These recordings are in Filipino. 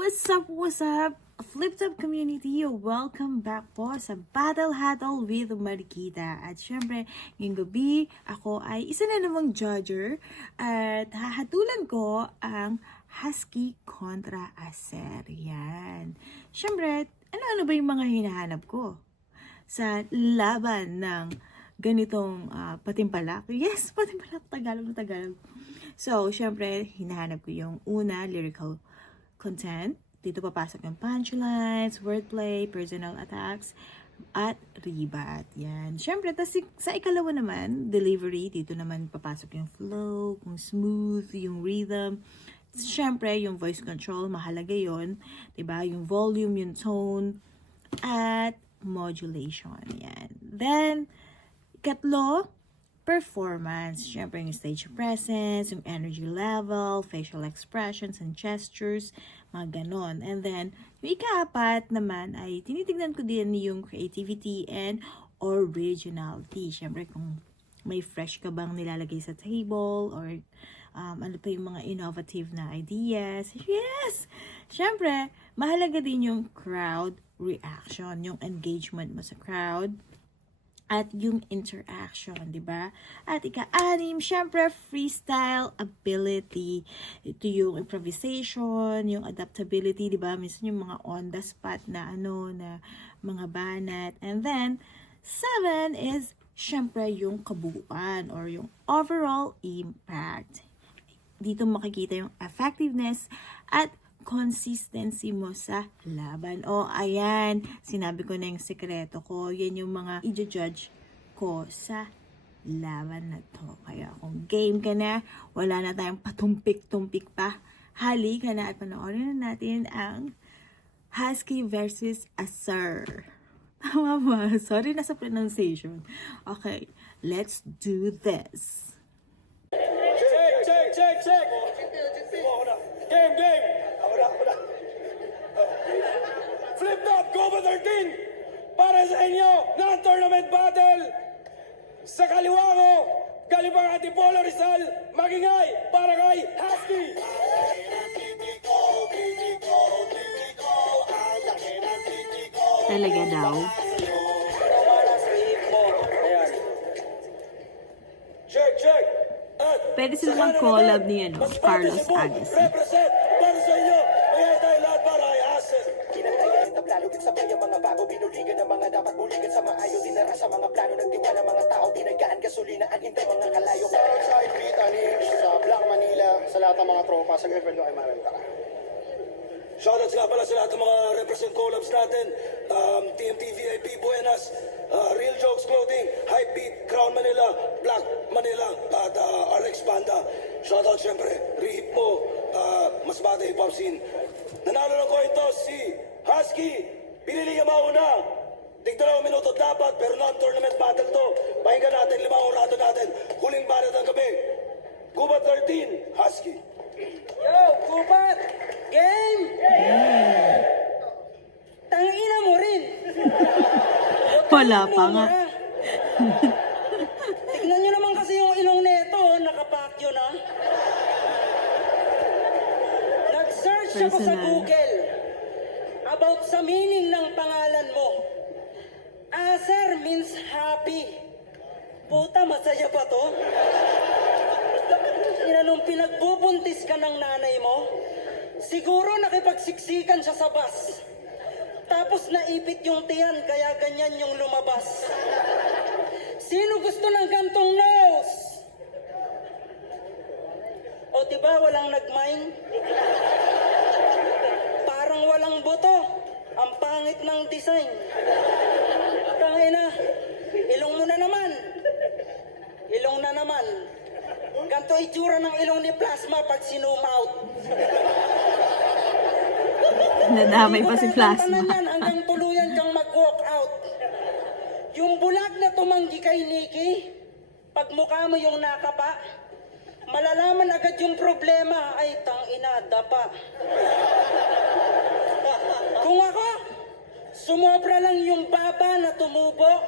What's up, what's up? Flip Top Community, welcome back po sa Battle Huddle with Marikita. At syempre, ngayong gabi, ako ay isa na namang judger at hahatulan ko ang Husky kontra Acer. Yan. Syempre, ano-ano ba yung mga hinahanap ko sa laban ng ganitong patimpalak? Yes, patimpalak, Tagalog na Tagalog. So, syempre, hinahanap ko yung una, lyrical content. Dito papasok yung punchlines, wordplay, personal attacks, at rebat. Yan. Siyempre, sa ikalawa naman, delivery. Dito naman papasok yung flow, kung smooth, yung rhythm. Siyempre, yung voice control, mahalaga yon, diba? Yung volume, yung tone, at modulation. Yan. Then, ikatlo, performance. Siyempre, yung stage presence, yung energy level, facial expressions and gestures, mga ganon. And then, yung ikaapat naman ay tinitignan ko din yung creativity and originality. Siyempre, kung may fresh ka bang nilalagay sa table or ano pa yung mga innovative na ideas. Yes! Siyempre, mahalaga din yung crowd reaction, yung engagement mo sa crowd at yung interaction, di ba? At ika-anim, syempre, freestyle ability. Ito yung improvisation, yung adaptability, di ba? Minsan yung mga on the spot na na mga banat. And then, 7 is, syempre, yung kabuuan or yung overall impact. Dito makikita yung effectiveness at consistency mo sa laban. O, ayan, sinabi ko na yung sekreto ko. Yan yung mga i-judge ko sa laban na to. Kaya kung game ka na, wala na tayong patumpik-tumpik pa. Hali ka na at panoorin na natin ang Husky versus Acer. Tama ba? Sorry na sa pronunciation. Okay, let's do this. Check. Game. Flip Top Goba 13 para sa inyo non-tournament battle. Sa kaliwa ko, galing pang ating Polo Rizal, magingay para kay Husky. Talaga daw. Check. At Pwede sila mag-collab ni Carlos Agassi. Represent para sa inyo. Mayroon tayo lahat para kay Acer. Kinatayan ng tablado, sabay ang mga bago, binuligan ng mga dapat buligan sa maayo, dinara sa mga plano, nagtiwala mga tao, tinagaan gasolina, ang hintay mga kalayo. Side beat, sa Black Manila, sa lahat ng mga tropa, sa girlfriend ko kay Maranta. Shoutouts nga pala sa lahat ng mga represent collabs natin. TMT VIP Buenas, Real Jokes Clothing, Hypebeat, Crown Manila, Black Manila, at RX Banda. Shoutouts syempre, Rehip mo, mas bata hip hop scene. Nanalo ng coin toss si Husky. Pinili niya mauna. Tig-2 minuto dapat, pero non-tournament battle to. Pakinggan natin, 5 orado natin. Huling banat ng gabi. Gubat 13, Husky. Yo, Kupat! Game! Tangina mo rin! Wala pa nga. Tignan nyo naman kasi yung ilong neto, nakapakyo na. Nag-search ako sa Personal. Google about sa meaning ng pangalan mo. Acer means happy. Puta, masaya ba to? Nung pinagbubuntis ka ng nanay mo, siguro nakipagsiksikan siya sa bus. Tapos naipit yung tiyan, kaya ganyan yung lumabas. Sino gusto ng gantong nose? O diba walang nagmine? Parang walang buto. Ang pangit ng design. Tangina, ilong mo na naman. Ilong na naman. Ganto itsura ng ilong ni Plasma pag sinum out. Nadamay pa si Plasma. Yan hanggang tuluyan kang mag-walk out. Yung bulag na tumanggi kay Nikki, pag mukha mo yung nakapa, malalaman agad yung problema ay tangina, dapa. Kung ako, sumobra lang yung baba na tumubo,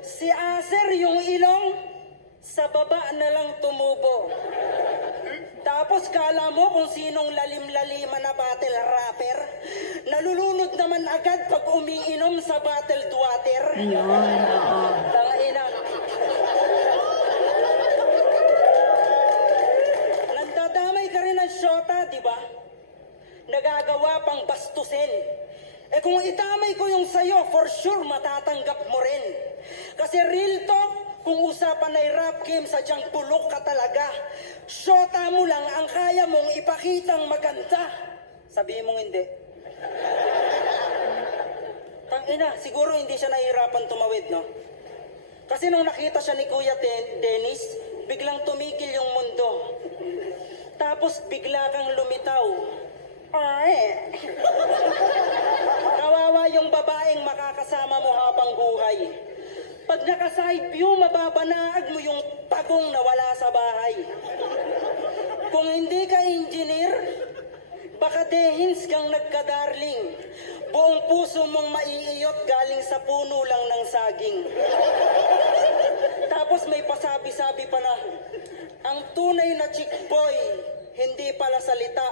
si Acer yung ilong, sa baba na lang tumubo. Tapos kala mo kung sinong lalim-laliman na battle rapper? Nalulunod naman agad pag umiinom sa bottled water. Ayun, oo. Tangina. Nandadamay ka rin ng syota, di ba? Nagagawa pang bastusin. Eh kung itamay ko yung sayo, for sure matatanggap mo rin. Kasi real talk, kung usapan ay rap game, sadyang bulok ka talaga. Syota mo lang ang kaya mong ipakitang maganda. Sabihin mong hindi. Tangina, siguro hindi siya nahihirapan tumawid, no? Kasi nung nakita siya ni Kuya Dennis, biglang tumigil yung mundo. Tapos bigla kang lumitaw. Ay. Kawawa yung babaeng makakasama mo habang buhay. Pag naka-side view, mababanaag mo yung pagong na wala sa bahay. Kung hindi ka engineer, baka dehins kang nagka-darling. Buong puso mong maiiyot galing sa puno lang ng saging. Tapos may pasabi-sabi pa na, ang tunay na chick boy, hindi pala salita.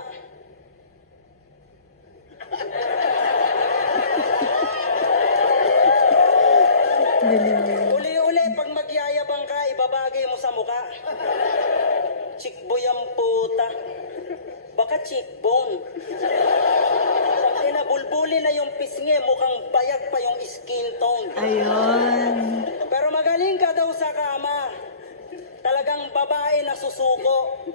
Uli-uli, pag magyayabang ka, ibabagay mo sa muka. Chick boy ang puta. Baka cheekbone. Pag inabulbuli na yung pisngi, mukhang bayag pa yung skin tone. Ayun. Pero magaling ka daw sa kama. Talagang babae na susuko.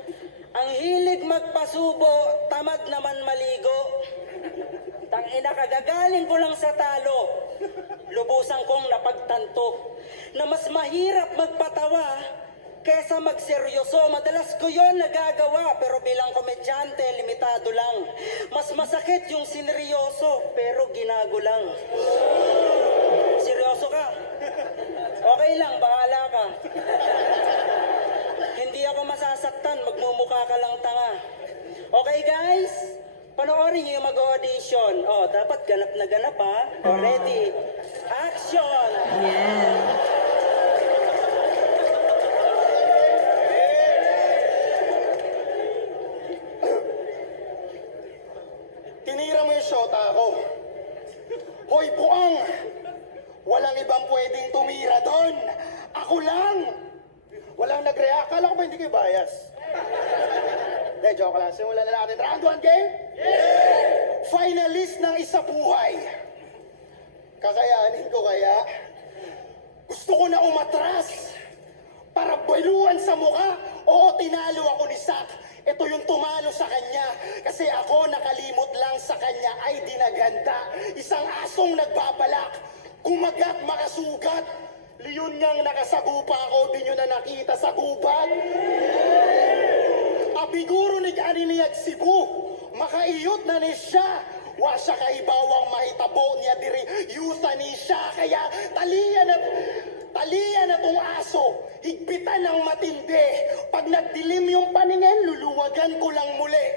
Ang hilig magpasubo, tamad naman maligo. Tangina, kagagaling ko lang sa talo. Lubusan kong napagtanto na mas mahirap magpatawa kesa magseryoso. Madalas ko yon nagagawa, pero bilang komedyante, limitado lang. Mas masakit yung sineryoso, pero ginago lang. Seryoso ka? Okay lang, bahala ka. Hindi ako masasaktan, magmumukha ka lang tanga. Okay guys? Panoorin niyo yung mag-audition. Oh, dapat ganap na ganap ha. Oh, ready? Action! Yeah. Tinira mo yung shota ko. Hoy, buang! Walang ibang pwedeng tumira doon. Ako lang! Walang nag-react. Kala ko ba hindi kayo bias? Hindi, joke lang. Simulan na natin. Round 1 game? Yeah! Finalist ng isa buhay. Kakayanin ko kaya? Gusto ko na umatras para baluan sa mukha. Oo, tinalo ako ni Sak. Ito yung tumalo sa kanya. Kasi ako nakalimot lang sa kanya ay dinaganda. Isang asong nagbabalak. Kumagat, makasugat. Leon ngang nakasagupa ako, di nyo na nakita sa gubat. Abiguro ni Aniniyag Cebu, makaiyot na ni siya. Wa siya kaibawang mahitabo niya diri euthanasia. Kaya taliya na tong aso, higpitan ng matindi. Pag nagdilim yung paningin, luluwagan ko lang muli.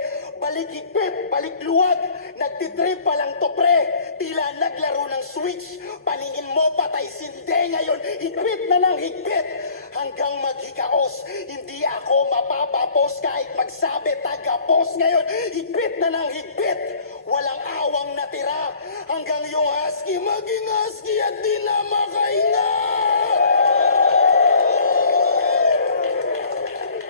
Balik higpit, balik luwag, nagtitrip pa lang to pre. Tila naglaro ng switch, paningin mo patay sinde. Ngayon, higpit na ng higpit. Hanggang maghikaos, hindi ako mapapapos kahit magsabi taga-pos. Ngayon, higpit na ng higpit. Walang awang natira. Hanggang yung husky maging husky at di na makahinga.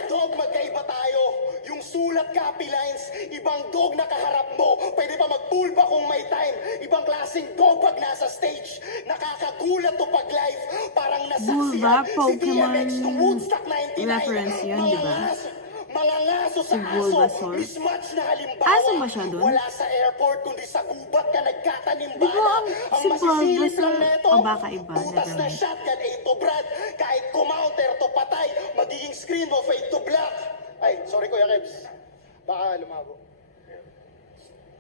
Dog, magkaiba tayo. Yung sulat copy lines, ibang dog na kaharap mo. Pwede pa magpulba kung may time. Ibang klaseng dog pag nasa stage. Nakakagulat to pag live. Parang Bulba, nasaksiyan si Pokemon DMX to Woodstock 99. reference yun, di ba? Mga ngaso sa Si Bulbasaur. aso. Mismatch na halimbawa. Aso ba siya dun? Wala sa airport kundi sa gubat ka nagkatanim Di ba ang si masisilip Bulbasaur lang neto, o baka iba na butas na gamit? shotgun, 8 to Brad. Kahit kumounter to patay, magiging screen mo, fade to black. Ay, sorry Kuya Kebs. Baka lumabo.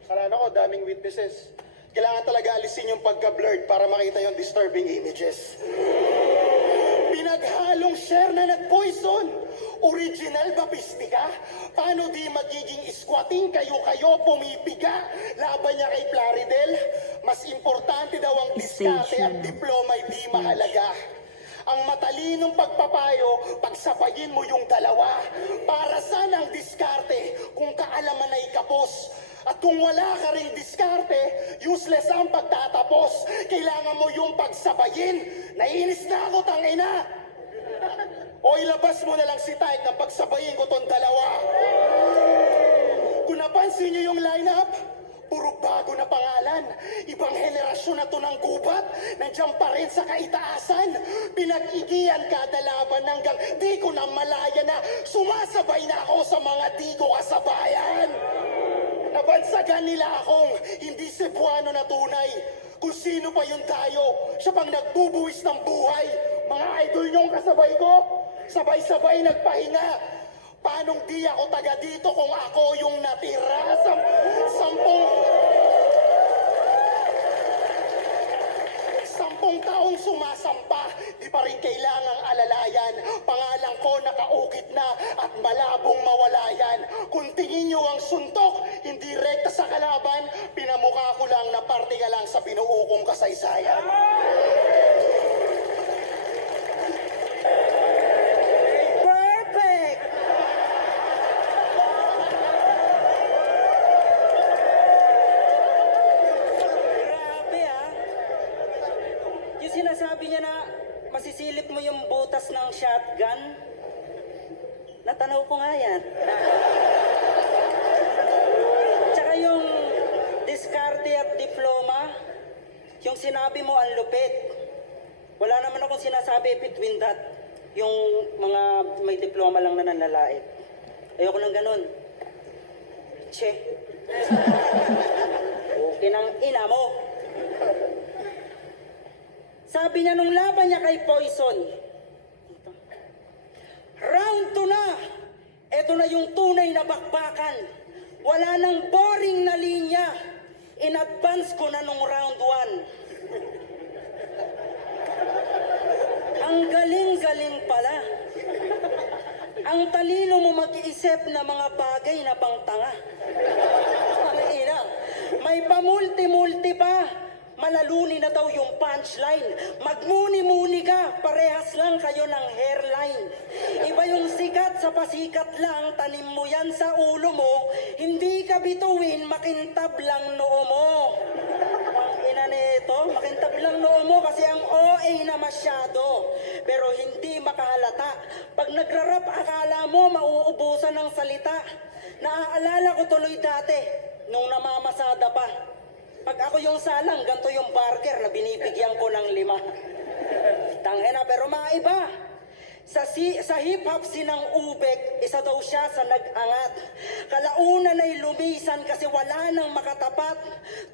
Kasalanan ko, daming witnesses. Kailangan talaga alisin yung pagka-blurred para makita yung disturbing images. Pinaghalong share na nag-poison. Original ba pistika? Paano di magiging squatting? Kayo pumipiga. Laban niya kay Plaridel. Mas importante daw ang diskarte at Stage yun. diploma, di mahalaga. Ang matalinong pagpapayo, pagsabayin mo yung dalawa. Para saan ang diskarte kung kaalaman ay kapos? At kung wala ka ring diskarte, useless ang pagtatapos. Kailangan mo yung pagsabayin. Naiinis na ako, tangina! O ilabas mo na lang si Tyke ng pagsabayin ko tong dalawa. Kung napansin niyo yung lineup, puro bago na pangalan. Ibang henerasyon na to ng gubat. Nandiyan pa rin sa kaitaasan. Pinag-igiyan kada laban hanggang di ko na malaya na sumasabay na ako sa mga di ko kasabayan. Nabansagan nila akong hindi Cebuano na tunay. Kung sino pa yung tayo, siya pang nagbubuwis ng buhay. Mga idol niyong kasabay ko, sabay-sabay nagpahinga. Paanong di ako taga dito kung ako yung natira? Sampung taong sumasampa, di pa rin kailangang alalayan. Pangalan ko nakaukit na at malabong mawalayan. Kung tingin nyo ang suntok, hindi rekta sa kalaban, pinamukha ko lang na parte ka lang sa binuo kong kasaysayan. Perfect! Grabe ah. Yung sinasabi niya na masisilip mo yung butas ng shotgun, natanaw ko nga yan. Tsaka yung diskarte at diploma, yung sinabi mo ang lupit. Wala naman akong sinasabi between that. Yung mga may diploma lang na nanlalait. Ayoko ng ganun. Che. Okay ng ina mo. Sabi niya nung laban niya kay Poison, round 2 na. Ito na yung tunay na bakbakan. Wala nang boring na linya. In advance ko na nung round 1. Ang galing-galing pala. Ang talino mo mag-iisip na mga bagay na pangtanga. Ang ina, may pamulti-multi pa. Malaluni na daw yung punchline. Magmuni-muni ka, parehas lang kayo ng hairline. Iba yung sikat sa pasikat lang, tanim mo yan sa ulo mo, hindi ka bituin, makintab lang noo mo. Ang ina nito, makintab lang noo mo kasi ang OA na masyado. Pero hindi makahalata. Pag nagrarap, akala mo mauubusan ng salita. Naaalala ko tuloy dati, nung namamasada pa. Pag ako yung salang, ganito yung barker na binibigyan ko ng 5. Tangina, pero mga iba. Sa hip-hop sinang Ubek, isa daw siya sa nag-angat. Kalaunan ay lumisan kasi wala nang makatapat.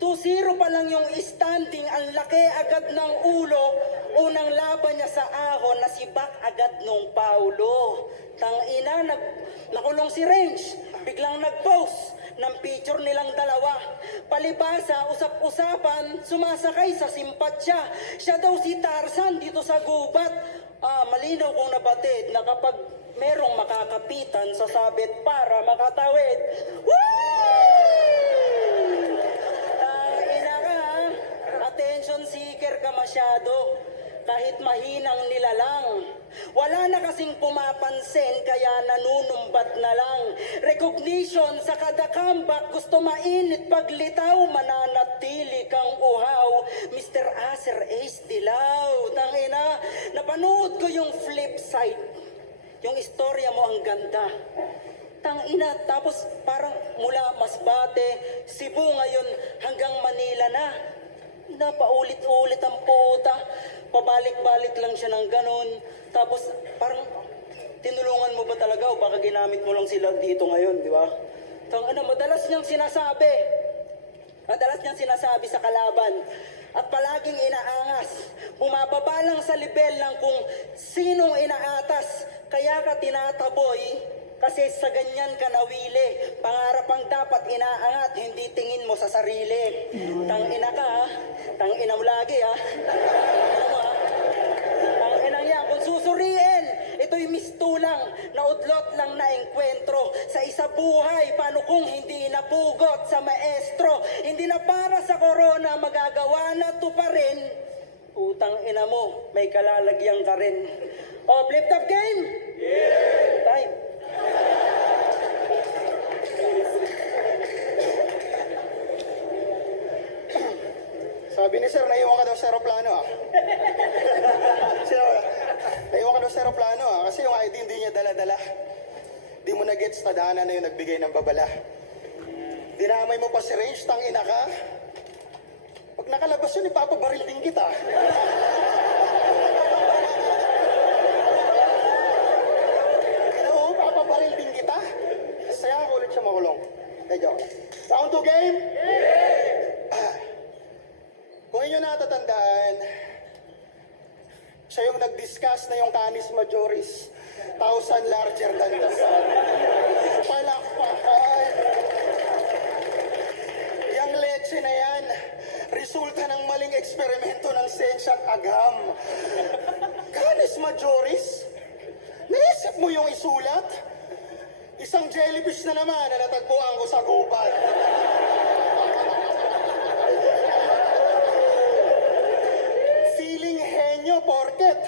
2-0 pa lang yung standing, ang laki agad ng ulo. Unang laban niya sa ahon, nasibak agad nung Paulo. Tangina, nakulong si Range. Biglang nag-post ng picture nilang dalawa. Palibasa, usap-usapan, sumasakay sa simpatsya. Siya daw si Tarzan dito sa gubat. Malinaw kong nabatid na kapag merong makakapitan sa sabit para makatawid. Woo! Ina ka ha? Attention seeker ka masyado. Kahit mahinang nilalang. Wala na kasing pumapansin kaya nanunumbat na lang. Recognition sa kada comeback, gusto mainit paglitaw, mananatili kang uhaw. Mr. Acer Ace Dilaw, tangina, napanood ko yung flip side. Yung istorya mo ang ganda. Tangina, tapos parang mula Masbate, Cebu ngayon hanggang Manila na. Napaulit-ulit ang puta. Pabalik-balik lang siya ng ganun. Tapos parang tinulungan mo ba talaga o baka ginamit mo lang sila dito ngayon, di ba? Madalas niyang sinasabi sa kalaban at palaging inaangas. Bumababa lang sa level ng kung sinong inaatas. Kaya ka tinataboy kasi sa ganyan ka nawili. Pangarap ang dapat inaangat, hindi tingin mo sa sarili. Tangina ka ha. Tangina mo lagi ha. Tanginang yan. Kung susuriin, ito'y mistulang, naudlot lang na engkwentro. Sa isa buhay, paano kung hindi napugot sa maestro? Hindi na para sa corona, magagawa na to pa rin Putang ina mo, may kalalagyan ka rin. Oh, flip top game? Yeah! Time. Sabi ni Sir, naiwan ka daw sa aeroplano ah. Sir, naiwan ka daw sa aeroplano ah. Kasi yung ID hindi niya dala-dala. Di mo na-gets, tadhana na yung nagbigay ng babala. Dinamay mo pa si Range, tangina ka. Pag nakalabas yun, ipapabaril din kita. Oo, papabaril din kita. Sayang ko ulit siya makulong. Medyo. Round 2 game? Kung inyo natatandaan, siya yung nag-discuss na yung canis majoris, 1,000 larger than the sun. Palakpakan! Yang leche na yan, resulta ng maling eksperimento ng sensya at agam. Canis majoris? Naisip mo yung isulat? Isang jellyfish na naman na natagpuan ko sa gubat. Feeling henyo porket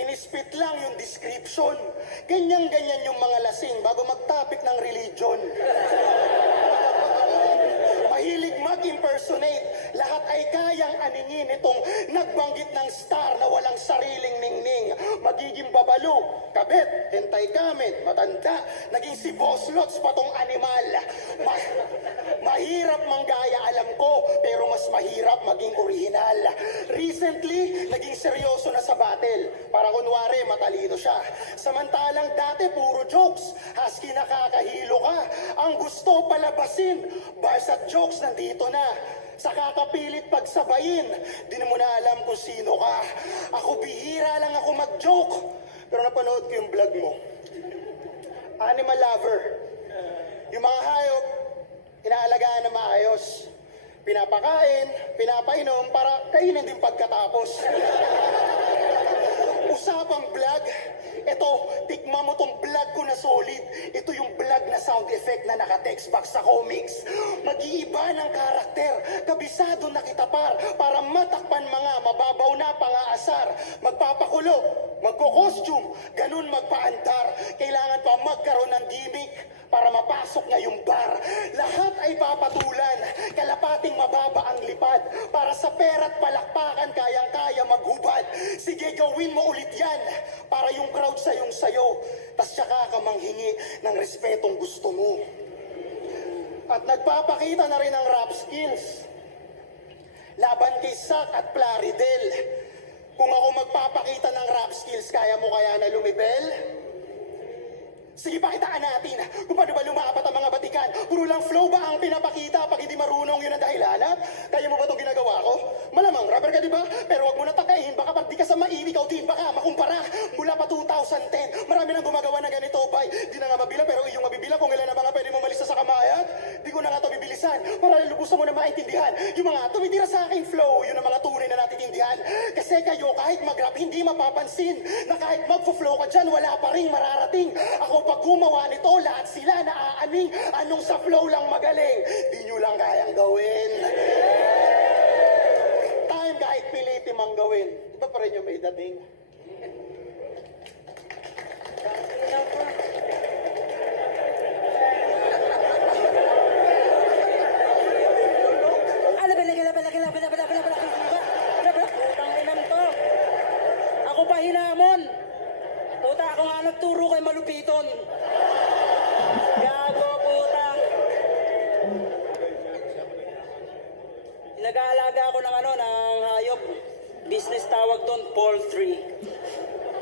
inispit lang yung description. Ganyan-ganyan yung mga lasing bago mag-topic ng religion. Mahilig mag-impersonate, lahat ay kayang aningin itong nagbanggit ng star na walang sariling ningning. Magiging babalo, kabit, hentay kamit, matanda, naging si Boss Lots patong animal. Mahirap manggaya, alam ko, pero mas mahirap maging original. Recently, naging seryoso na sa battle. Para kunwari, matalino siya. Samantalang dati, puro jokes. Husky nakakahilo ka. Ang gusto palabasin. Bars at jokes, nandito na. Sa kakapilit pagsabayin, di mo na alam kung sino ka. Ako bihira lang ako mag-joke. Pero napanood ko yung vlog mo. Animal lover. Yung mga hayop, inaalagaan na maayos. Pinapakain, pinapainom para kainin din pagkatapos. Usapang vlog, ito, tikma mo tong vlog ko na solid. Ito yung vlog na sound effect na naka-text box sa comics. Mag-iiba ng karakter, kabisado na kita para matakpan mga mababaw na pangaasar. Magpapakulo, magko-costume, ganun magpaandar. Kailangan pa magkaroon ng gimmick para mapasok niya yung bar. Lahat ay papatulan, kalapating mababa ang lipad. Para sa pera't palakpakan, kayang-kaya maghubad. Sige, gawin mo ulit yan, para yung crowd sayong sayo. Tas tsaka ka manghingi ng respetong gusto mo. At nagpapakita na rin ng rap skills. Laban kay Sak at Plaridel. Kung ako magpapakita ng rap skills, kaya mo kaya na lumibel? Sige, pakitaan natin kung paano ba lumapat ang mga batikan. Puro lang flow ba ang pinapakita pag hindi marunong yun ang dahilan? Kaya mo ba itong ginagawa ko? Malamang rapper ka, di ba? Pero wag mo na takain, baka pag di ka sa maini, ikaw din, baka makumpara. Mula pa 2010, marami nang gumagawa na ganito, bay. Di na nga mabila, pero iyong mabibila kung ilan na mga pwede mo malista sa kamayat. Di ko na nga ito bibilisan, para lubusan mo na maintindihan. Yung mga tumitira sa aking flow, yun ang mga tunay na natitindihan. Kasi kayo, kahit mag-rap, hindi mapapansin na kahit mag-flow ka dyan, wala pa rin mararating. Ako pag gumawa nito, lahat sila naaaning. Anong sa flow lang magaling, di nyo lang kayang gawin. Time kahit pilitin mang gawin, iba pa rin yung may dating. Putang inang to. Ako pa hinamon. Puta, ako nga nagturo kay Malupiton. Gago, puta. Nag-aalaga ako ng hayop. Business tawag doon, poultry.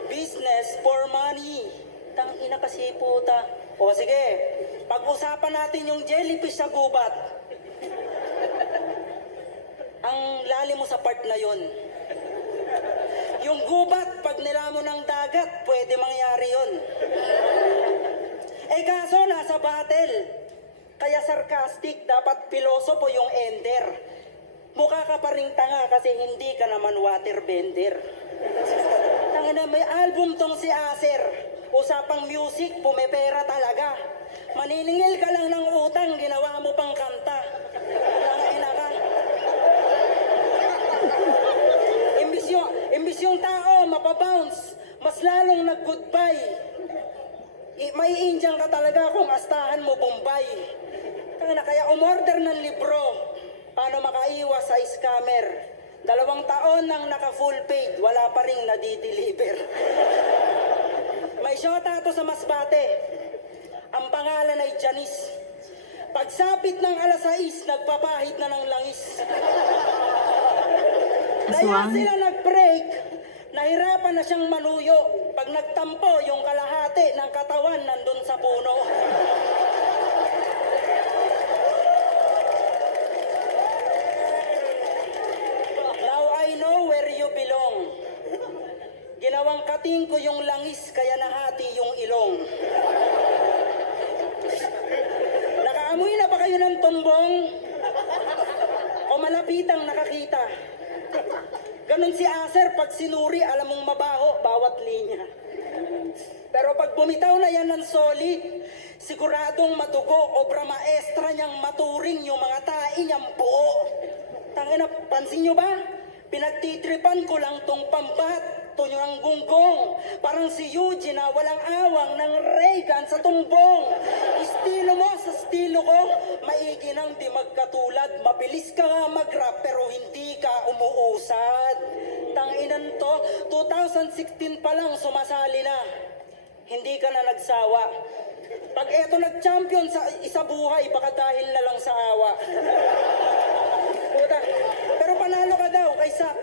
Business for money. Tangina kasi, puta. O sige, pag-usapan natin yung jellyfish sa gubat. Ang lalim mo sa part na yon. Yung gubat, pag nilamon ng dagat, pwede mangyari yun. Eh kaso, nasa battle. Kaya sarcastic, dapat pilosopo yung ender. Mukha ka pa ring tanga kasi hindi ka naman waterbender. Tangina, may album tong si Acer. Usapang music, pumepera talaga. Maniningil ka lang ng utang, ginawa mo pang kanta. Tangina ka. papabounce, mas lalong nag-goodbye. May Indian ka talaga kung astahan mo Bombay. Kaya umorder ng libro, paano makaiwas sa scammer. 2 taon nang naka-full paid, wala pa ring nadi-deliver. May syota to sa Masbate. Ang pangalan ay Janice. Pagsapit ng alas 6, nagpapahid na ng langis. Kaya Aswang. sila nag-break, nahirapan na siyang maluyo. Pag nagtampo, yung kalahati ng katawan nandun sa puno. Now I know where you belong. Ginawang kating ko yung langis, kaya nahati yung ilong. Nakaamoy na ba kayo ng tumbong? O malapitang nakakita? Ganon si Aser, pag sinuri, alam mong mabaho, bawat linya. Pero pag bumitaw na yan ng solid, siguradong madugo, obra maestra niyang maturing yung mga tae niyang buo. Tangina, pansin niyo ba? Pinagtitripan ko lang tong pambat, tunyo ang gunggong. Parang si Eugene na walang awang ng Reagan sa tumbong. Estilo mo sa estilo ko, maigi nang di magkatulad. Mabilis ka nga mag-rap pero hindi ka umuusad. Tanginan to, 2016 pa lang sumasali na. Hindi ka na nagsawa. Pag eto nag-champion sa isa buhay, baka dahil na lang sa awa. Puta, pero panalo ka daw kay Sak.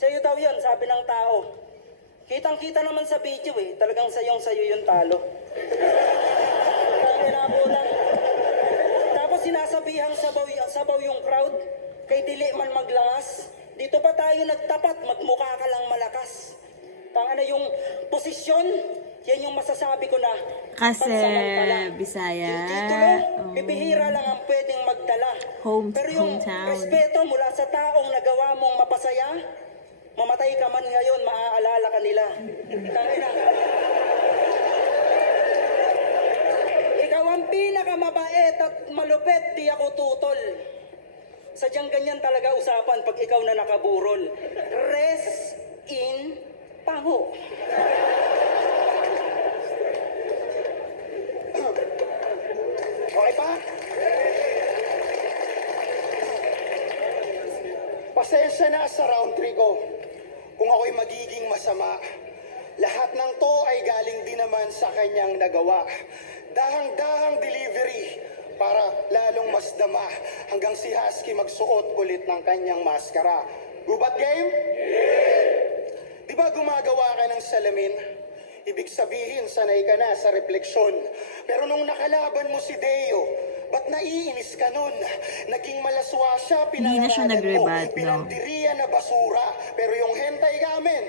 Sa'yo daw yun, sabi ng tao. Kitang-kita naman sa video eh, talagang sa'yo yung talo. Tanginabulan. Tapos sinasabihang sabaw yung crowd, kay dili man maglangas. Dito pa tayo nagtapat, magmukha ka lang malakas. Tangina yung posisyon, yan yung masasabi ko na. Kasi pansamantala. Bisaya. Yung titulo, Oh. bibihira lang ang pwedeng magdala. Pero yung Hometown. respeto mula sa taong nagawa mong mapasaya, mamatay ka man ngayon, maaalala ka nila. Tangina. Ikaw ang pinakamabait at malupet, di ako tutol. Sadyang ganyan talaga usapan pag ikaw na nakaburol. Rest in pango. Okay pa? Pasensya na sa round 3 ko. Kung ako'y magiging masama, lahat ng to ay galing din naman sa kanyang nagawa. Dahang-dahang delivery para lalong mas dama hanggang si Husky magsuot ulit ng kanyang maskara. Gubat game? Di ba gumagawa ka ng salamin? Ibig sabihin, sanay ka na sa refleksyon. Pero nung nakalaban mo si Deo, ba't naiinis ka nun? Naging malaswa siya, Hindi na siya pinangaralan mo, nag-rebut, no? pinandiriya na basura. Pero yung hentai gamen,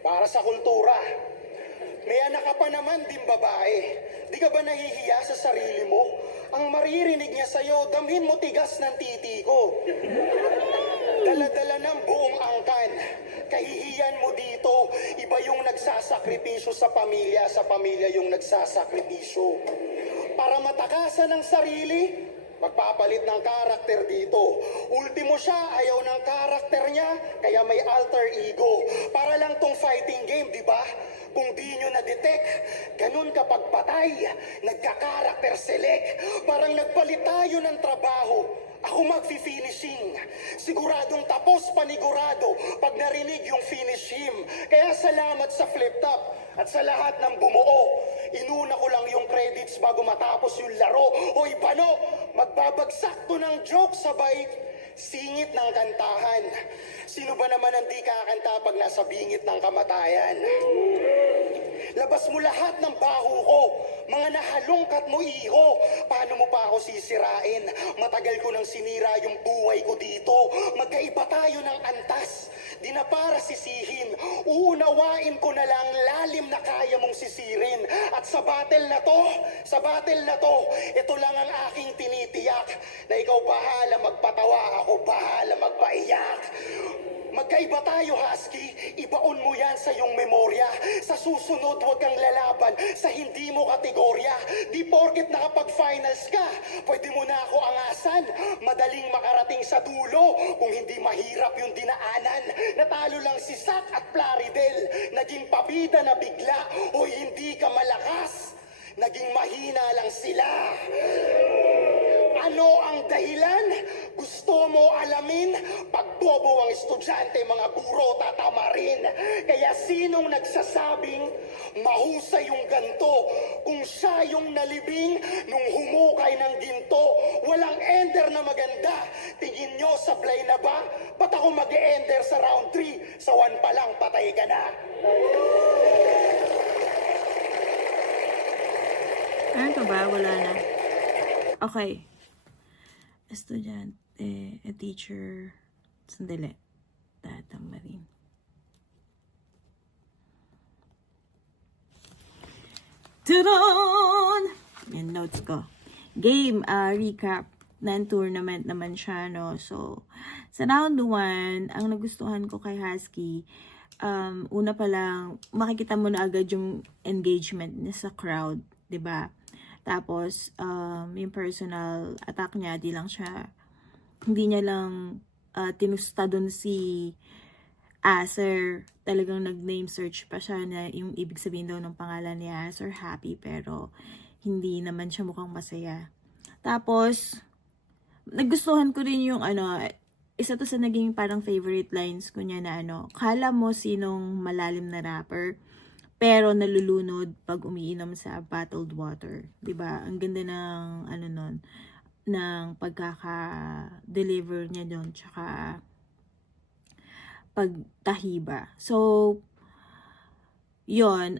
para sa kultura. May anak ka pa naman din babae. Di ka ba nahihiya sa sarili mo? Ang maririnig niya sa'yo, damhin mo tigas ng titi ko. Dala-dala ng buong angkan. Kahihiyan mo dito. Iba yung nagsasakripisyo sa pamilya yung nagsasakripisyo. Para matakasan ng sarili, magpapalit ng karakter dito. Ultimo siya, ayaw ng karakter niya, kaya may alter ego. Para lang tong fighting game, di ba? Kung di nyo na-detect, ganun kapag patay, nagka-character select. Parang nagpalit tayo ng trabaho. Ako magfi-finishing. Siguradong tapos panigurado pag narinig yung finish him. Kaya salamat sa flip top at sa lahat ng bumuo. Inuna ko lang yung credits bago matapos yung laro. Hoy Bano, magbabagsak to ng joke sabay singit ng kantahan. Sino ba naman ang di kakanta pag nasa bingit ng kamatayan? Labas mo lahat ng baho ko. Mga nahalungkat mo, iho. Paano mo pa ako sisirain? Matagal ko nang sinira yung buhay ko dito. Magkaiba tayo ng antas. Di na para sisihin. Uunawain ko na lang lalim na kaya mong sisirin. At sa battle na to, ito lang ang aking tinitiyak. Na ikaw bahala magpatawa, ako bahala magpaiyak. Magkaiba tayo, Husky. Ibaon mo yan sa iyong memorya. Sa susunod, huwag kang lalaban sa hindi mo kategorya. Di porket nakapag-finals ka, pwede mo na ako angasan. hagdanan. Madaling makarating sa dulo kung hindi mahirap yung dinaanan. Natalo lang si Zack at Plaridel. Naging pabida na bigla. Hoy, hindi ka malakas. Naging mahina lang sila. Ano ang dahilan? Gusto mo alamin? Pag bobo ang estudyante, mga guro tatama rin. Kaya sinong nagsasabing mahusay yung ganto? Kung siya yung nalibing nung humukay ng ginto, walang ender na maganda. Tingin nyo sablay na ba? Ba't ako mag-ender sa round 3? Sa 1 pa lang, patay ka na. Ano to ba? Wala na. Okay. Estudyante, a teacher, sandali. Tatama rin. Tudon! Yan, notes ko. Game, recap ng tournament naman siya, no? So, sa round 1, ang nagustuhan ko kay Husky, una pa lang, makikita mo na agad yung engagement niya sa crowd, 'di ba? Tapos, yung personal attack niya, hindi niya lang tinusta dun si Acer. Talagang nag-name search pa siya na yung ibig sabihin daw ng pangalan ni Acer, Happy, pero hindi naman siya mukhang masaya. Tapos, nagustuhan ko rin yung isa to sa naging parang favorite lines ko niya na kala mo sinong malalim na rapper, pero nalulunod pag umiinom sa bottled water. 'Di ba? Ang ganda ng nun, ng pagkaka-deliver niya doon, tsaka pagtahiba. So, yon,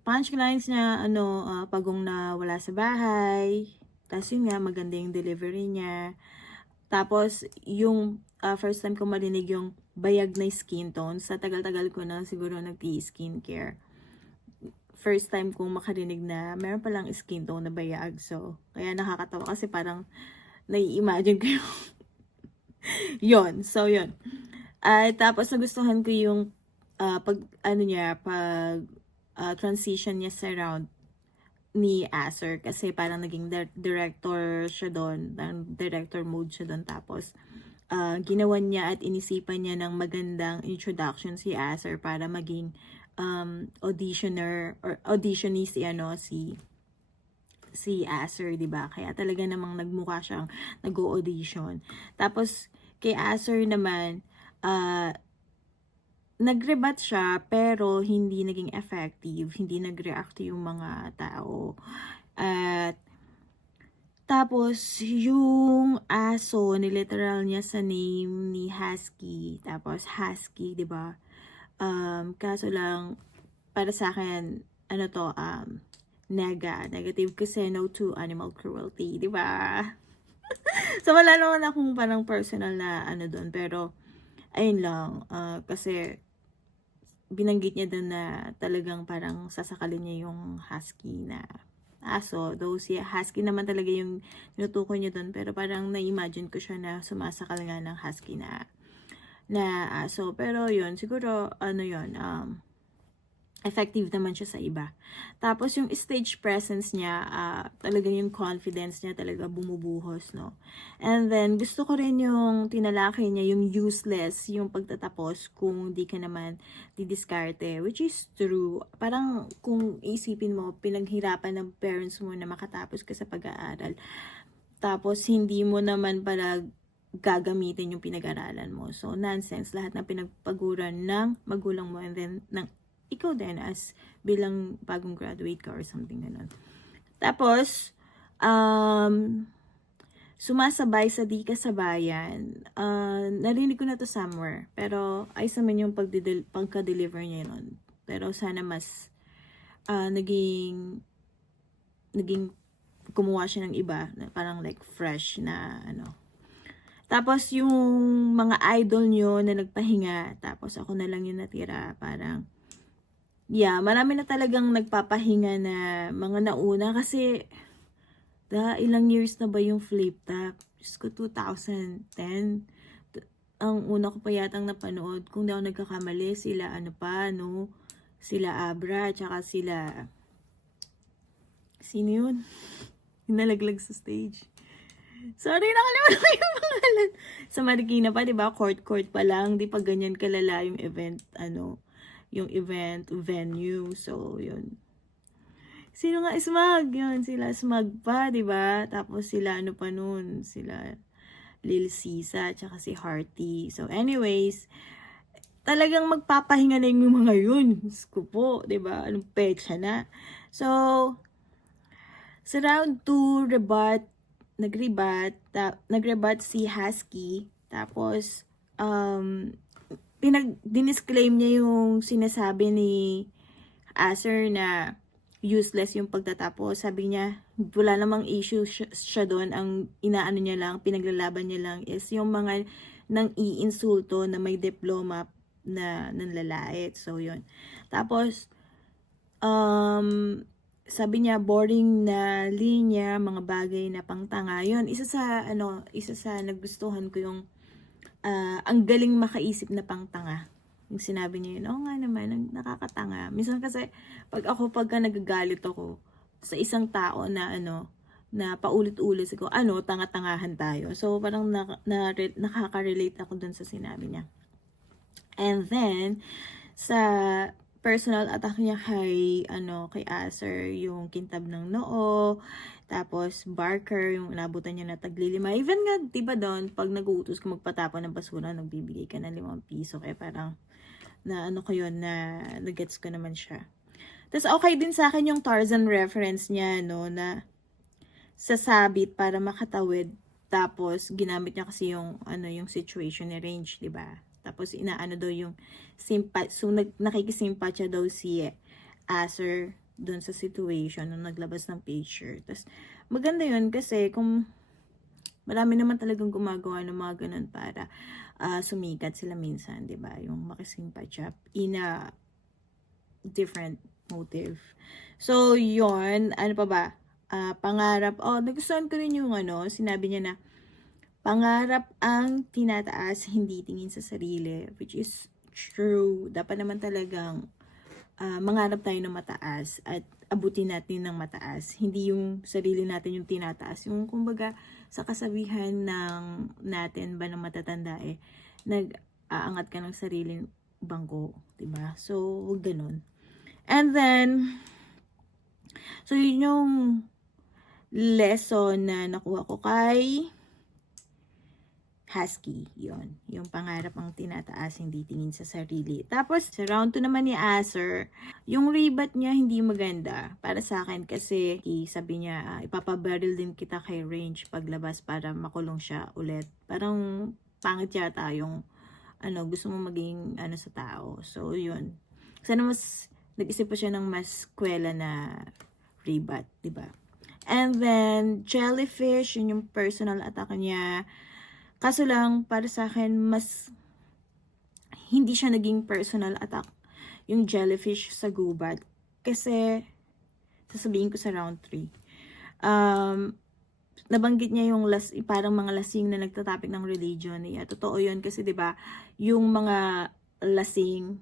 punchlines niya, pagong na wala sa bahay. Tapos yun nga, maganda yung delivery niya. Tapos, yung first time ko marinig yung bayag na skin tone. Sa tagal-tagal ko na siguro nag-skincare. First time kong makarinig na meron palang skin tone na bayag. So, kaya nakakatawa kasi parang nai-imagine ko yung yun. So, yun. Tapos, nagustuhan ko yung transition niya sa round ni Acer, kasi parang naging director siya doon, director mode siya doon. Tapos ginawan niya at inisipan niya ng magandang introduction si Acer para maging auditioner or auditionee si Acer, 'di ba? Kaya talaga namang nagmukha siyang nag-audition. Tapos kay Acer naman, nag-rebat siya pero hindi naging effective, hindi nag-react yung mga tao. At tapos yung aso, niliteral niya sa name ni Husky. Tapos Husky, 'di ba? Kaso lang para sa akin, negative kasi no to animal cruelty, 'di ba? So wala naman akong parang personal na doon, pero ayun lang, kasi binanggit niya doon na talagang parang sasakalin niya yung Husky na aso. Though si Husky naman talaga yung tinutukoy niya doon, pero parang na-imagine ko siya na sumasakal nga ng Husky na aso. Pero yun, siguro effective naman siya sa iba. Tapos yung stage presence niya, talagang yung confidence niya talaga bumubuhos, no? And then, gusto ko rin yung tinalakay niya, yung useless, yung pagtatapos kung di ka naman didiskarte, which is true. Parang kung isipin mo, pinaghirapan ng parents mo na makatapos ka sa pag-aaral. Tapos, hindi mo naman pala gagamitin yung pinag-aralan mo. So, nonsense, lahat ng pinagpaguran ng magulang mo and then ikaw din as bilang bagong graduate ka or something ganun. Tapos, sumasabay sa di kasabayan. Narinig ko na to somewhere, pero ayos naman yung pagka-deliver niya nun. Pero sana mas naging kumuha siya ng iba, parang like fresh na Tapos yung mga idol nyo na nagpahinga, tapos ako na lang yung natira, parang marami na talagang nagpapahinga na mga nauna kasi ilang years na ba yung flip top? Diyos ko, 2010. Ang una ko pa yatang napanood, kung di ako nagkakamali, sila sila Abra, tsaka sino yun? Yung nalaglag sa stage. Sorry, nakalimutan ko yung pangalan. Sa Marikina pa, di ba? Court pa lang. Di pa ganyan kalala yung event, yung event venue. So, yun. Sino nga Smag? Yun, sila Smag pa, di ba? Tapos sila, ano pa nun? Sila Lil Sisa, tsaka si Hearty. So, anyways, talagang magpapahinga na yung mga yun. Diyos ko po, di ba? Anong petsa na? So, sa round 2, nag-rebut si Husky. Tapos, dinisclaim niya yung sinasabi ni Acer na useless yung pagtatapos. Sabi niya, wala namang issue siya doon. Ang inaano niya lang, pinaglalaban niya lang is yung mga nang iinsulto na may diploma na nanlalait. So, yun. Tapos, sabi niya, boring na linya, mga bagay na pangtanga. Yun, isa sa nagustuhan ko yung, ang galing makaisip na pangtanga. Yung sinabi niya yun, oo nga naman, nakakatanga. Minsan kasi, pagka nagagalit ako sa isang tao na na paulit-ulit ko, tanga-tangahan tayo. So, parang nakaka-relate ako dun sa sinabi niya. And then, sa personal attack niya kay Acer, yung kintab ng noo, tapos Barker, yung inabutan niya na taglilima. Even nga, diba doon, pag nag-uutos ko magpatapon ng basura, nagbibigay ka ng 5 piso. Kaya parang, na gets ko naman siya. Tapos okay din sa akin yung Tarzan reference niya, na sasabit para makatawid. Tapos, ginamit niya kasi yung situation ni Range, diba? Tapos, inaano daw yung nakikisimpatya daw si Acer doon sa situation nung naglabas ng picture. Tapos, maganda yun kasi kung marami naman talagang gumagawa ng mga ganun para sumikat sila minsan, di ba? Yung makisimpatya in a different motive. So, yun. Ano pa ba? Pangarap. Nagustuhan ko rin yung sinabi niya na pangarap ang tinataas, hindi tingin sa sarili. Which is true. Dapat naman talagang mangarap tayo ng mataas at abutin natin ng mataas. Hindi yung sarili natin yung tinataas. Yung kumbaga sa kasabihan ng natin ba ng matatanda nag-aangat ka ng sariling bangko. Diba? So, ganun. And then, so yun yung lesson na nakuha ko kay Husky, yon. Yung pangarap ang tinataas, hindi tingin sa sarili. Tapos, sa round 2 naman ni Acer, yung rebut niya hindi maganda para sa akin kasi sabi niya, ipapabaril din kita kay Range paglabas para makulong siya ulit. Parang pangit yata yung gusto mo maging sa tao. So, yun. Sana mas nag-isip pa siya ng mas kwela na rebut, diba? And then, Jellyfish, yun yung personal attack niya. Kaso lang, para sa akin, mas hindi siya naging personal attack yung Jellyfish sa gubat. Kasi, sasabihin ko sa round 3. Nabanggit niya yung parang mga lasing na nagtatapik ng religion. Totoo yun kasi 'di ba yung mga lasing,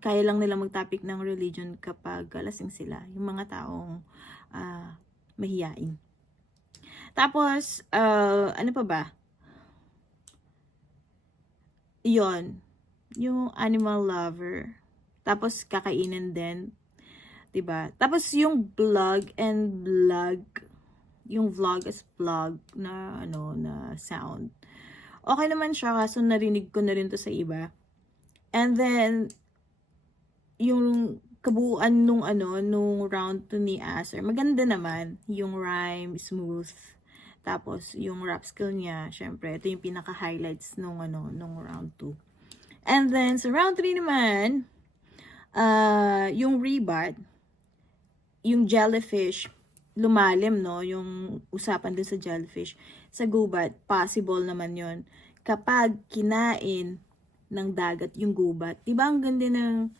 kaya lang nila magtapik ng religion kapag lasing sila. Yung mga taong mahiyain. Tapos, ano pa ba? Yon, yung animal lover. Tapos, kakainin din. 'Di ba? Tapos, yung vlog, yung vlog as vlog na, na sound. Okay naman siya, kaso narinig ko na rin to sa iba. And then, yung kabuuan nung round 2 ni Acer, maganda naman. Yung rhyme, smooth. Tapos, yung rap skill niya, syempre, ito yung pinaka-highlights nung round 2. And then, sa round 3 naman, yung rebut, yung Jellyfish, lumalim, no? Yung usapan din sa Jellyfish. Sa gubat, possible naman yon kapag kinain ng dagat yung gubat. Diba ang ganda ng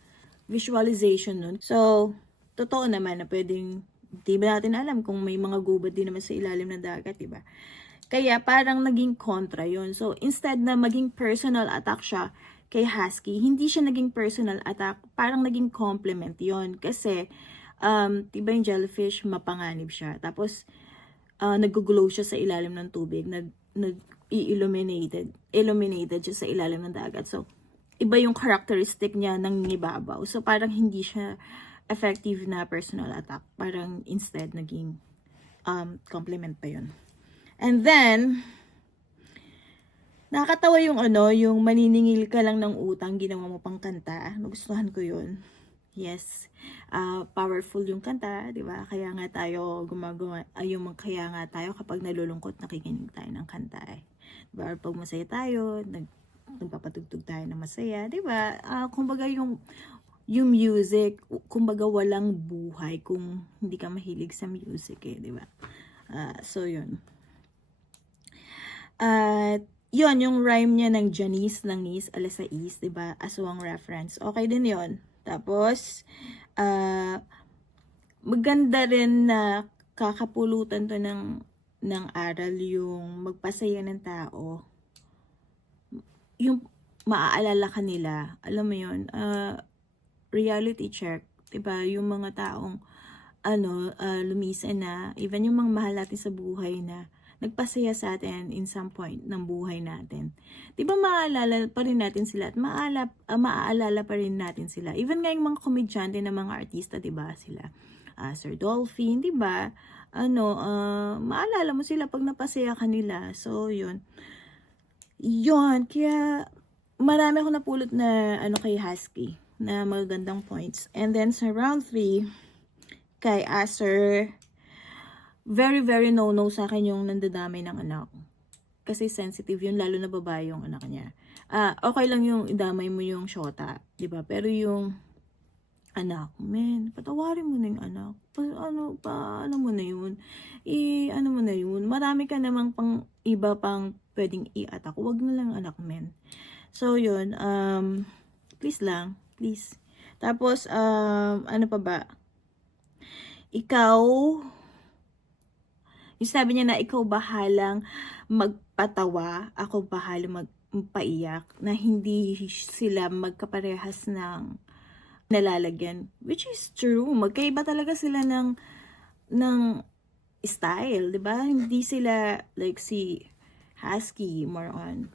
visualization nun? So, totoo naman na pwedeng, di ba natin alam kung may mga gubat din naman sa ilalim ng dagat, diba? Kaya parang naging kontra yun. So, instead na maging personal attack siya kay Husky, hindi siya naging personal attack, parang naging compliment yon. Kasi, diba yung Jellyfish, mapanganib siya. Tapos, nag-glow siya sa ilalim ng tubig, illuminated siya sa ilalim ng dagat. So, iba yung characteristic niya ng ibabaw. So, parang hindi siya effective na personal attack. Parang instead, naging compliment pa yun. And then, nakakatawa yung yung maniningil ka lang ng utang, ginawa mo pang kanta. Nagustuhan ko yun. Yes. Powerful yung kanta, di ba? Kaya nga tayo gumagawa, kaya nga tayo kapag nalulungkot, nakikinig tayo ng kanta eh. Diba? Or pag masaya tayo, nagpapatugtog tayo na masaya, di ba? Kumbaga yung music, kumbaga walang buhay kung hindi ka mahilig sa music eh, di ba? So yun. At yun, yung rhyme niya ng Janice, langis, alas 6, di ba? Aswang reference. Okay din yun. Tapos, maganda rin na kakapulutan to ng aral yung magpasaya ng tao. Yung maaalala ka nila, alam mo yun, reality check, diba? Yung mga taong, lumisan na, even yung mga mahal natin sa buhay na, nagpasaya sa atin in some point ng buhay natin. Diba maaalala pa rin natin sila at maaalala pa rin natin sila. Even nga yung mga komedyante na mga artista, diba sila? Sir Dolphin, diba? Maalala mo sila pag napasaya ka nila. So, yun. Yun, kaya marami ako napulot na kay Husky na magagandang points. And then sa round 3, kay Acer, very, very no-no sa akin yung nandadamay ng anak. Kasi sensitive yun, lalo na babae yung anak niya. Okay lang yung idamay mo yung shota, di ba? Pero yung anak, patawarin mo na yung anak. Ano mo na yun? Ano mo na yun? Marami ka namang iba pang pwedeng i-attack. Huwag na lang anak, So, yun. Please lang. Please. Tapos, ano pa ba? Ikaw, yung sabi niya na ikaw bahalang magpatawa, ako bahalang magpaiyak, na hindi sila magkaparehas ng nalalagyan. Which is true. Magkaiba talaga sila ng style, di ba? Hindi sila like si Husky, more on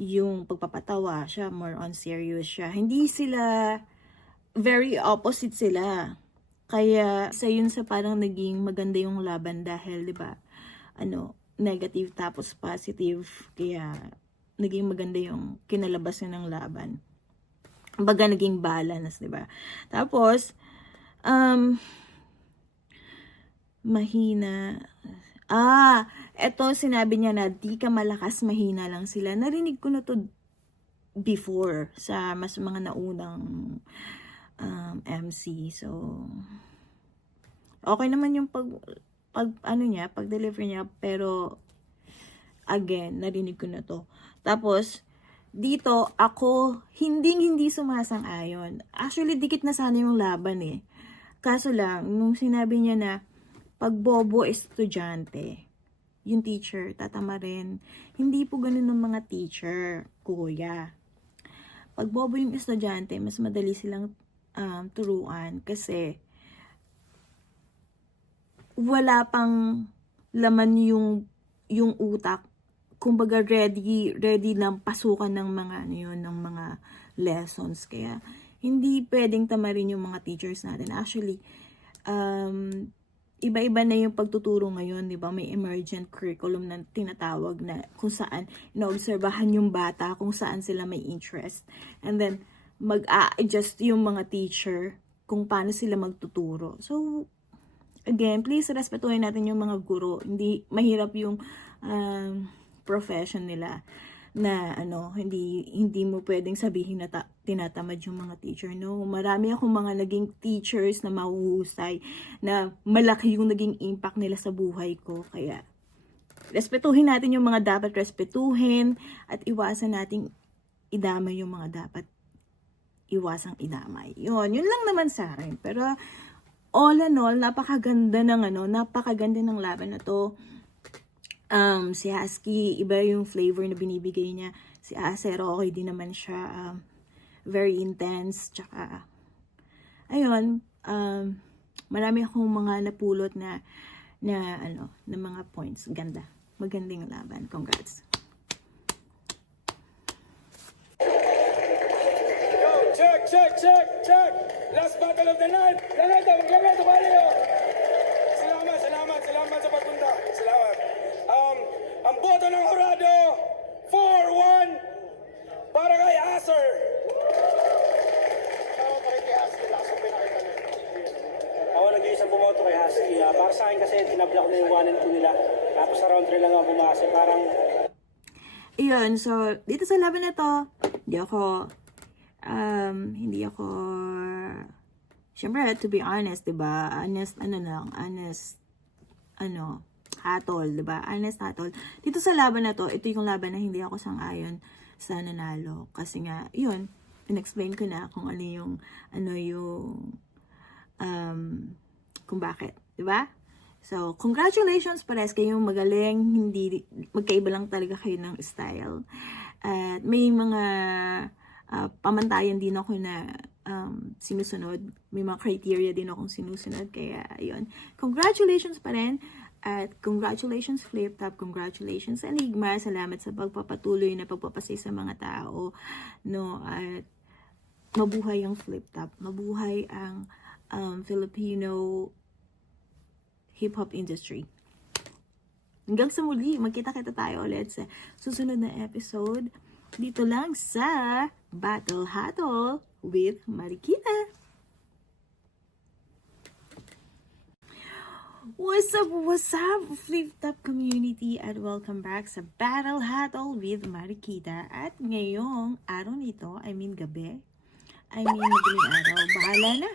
yung pagpapatawa siya, more on serious siya. Hindi sila, very opposite sila. Kaya sa yun sa parang naging maganda yung laban dahil 'di ba? Negative tapos positive, kaya naging maganda yung kinalabas ng laban. Kumbaga naging balance, 'di ba? Tapos mahina. Eto sinabi niya na di ka malakas, mahina lang sila. Narinig ko na to before sa mas mga naunang MC. So, okay naman yung pag-deliver niya, pero again, narinig ko na to. Tapos, dito, ako, hindi sumasang-ayon. Actually, dikit na sana yung laban eh. Kaso lang, nung sinabi niya na, pag bobo estudyante, yung teacher, tatama rin. Hindi po ganun ng mga teacher, kuya. Pag bobo yung estudyante, mas madali silang turuan kasi wala pang laman yung utak, kumbaga ready ng pasukan ng mga ng mga lessons. Kaya hindi pwedeng tamarin yung mga teachers natin. Actually, iba-iba na yung pagtuturo ngayon, di ba? May emergent curriculum na tinatawag na kung saan inaobserbahan yung bata, kung saan sila may interest. And then, mag-a-adjust yung mga teacher kung paano sila magtuturo. So, again, please respetuhin natin yung mga guro. Hindi mahirap yung profession nila na hindi mo pwedeng sabihin na tinatamad yung mga teacher. No, marami akong mga naging teachers na mahuhusay, na malaki yung naging impact nila sa buhay ko. Kaya respetuhin natin yung mga dapat respetuhin at iwasan nating idamay yung mga dapat iwasang idamay. Yun lang naman sa akin. Pero all in all, napakaganda ng laban na to. Si Husky, iba yung flavor na binibigay niya. Si Acer, okay din naman siya. Very intense. Tsaka, ayun, marami akong mga napulot na na na mga points. Ganda. Magandang laban. Congrats. Check! Last battle of the night! Ganito, Mario! Salamat sa pagpunta. Salamat. Ang boto ng Horado, 4-1 para kay Acer. Ako nag-iisang bumoto kay Husky. Para sa akin kasi tinabla ko na yung 1 and 2 nila. Tapos sa round 3 lang ako bumasa. Parang Ayun, so, dito sa laban na to, hindi ako, syempre, to be honest, diba? Honest, hatol, diba? Honest hatol. Dito sa laban na to, ito yung laban na hindi ako sang-ayon sa nanalo. Kasi nga, yun, in-explain ko na kung kung bakit, diba? So, congratulations pares kayong magaling, hindi, magkaiba lang talaga kayo ng style. At may mga pamantayan din ako na sinusunod. May mga criteria din akong sinusunod. Kaya, ayun. Congratulations pa rin. At congratulations Flip Top. Congratulations Enigma. Salamat sa pagpapatuloy na pagpapasay sa mga tao. No? At mabuhay ang Flip Top. Mabuhay ang Filipino hip-hop industry. Hanggang sa muli, magkita-kita tayo ulit sa susunod na episode dito lang sa Battle Huddle with Marikita. What's up, Flip Top community, at welcome back sa Battle Huddle with Marikita. At ngayong araw nito, gabi, madaling araw, bahala na.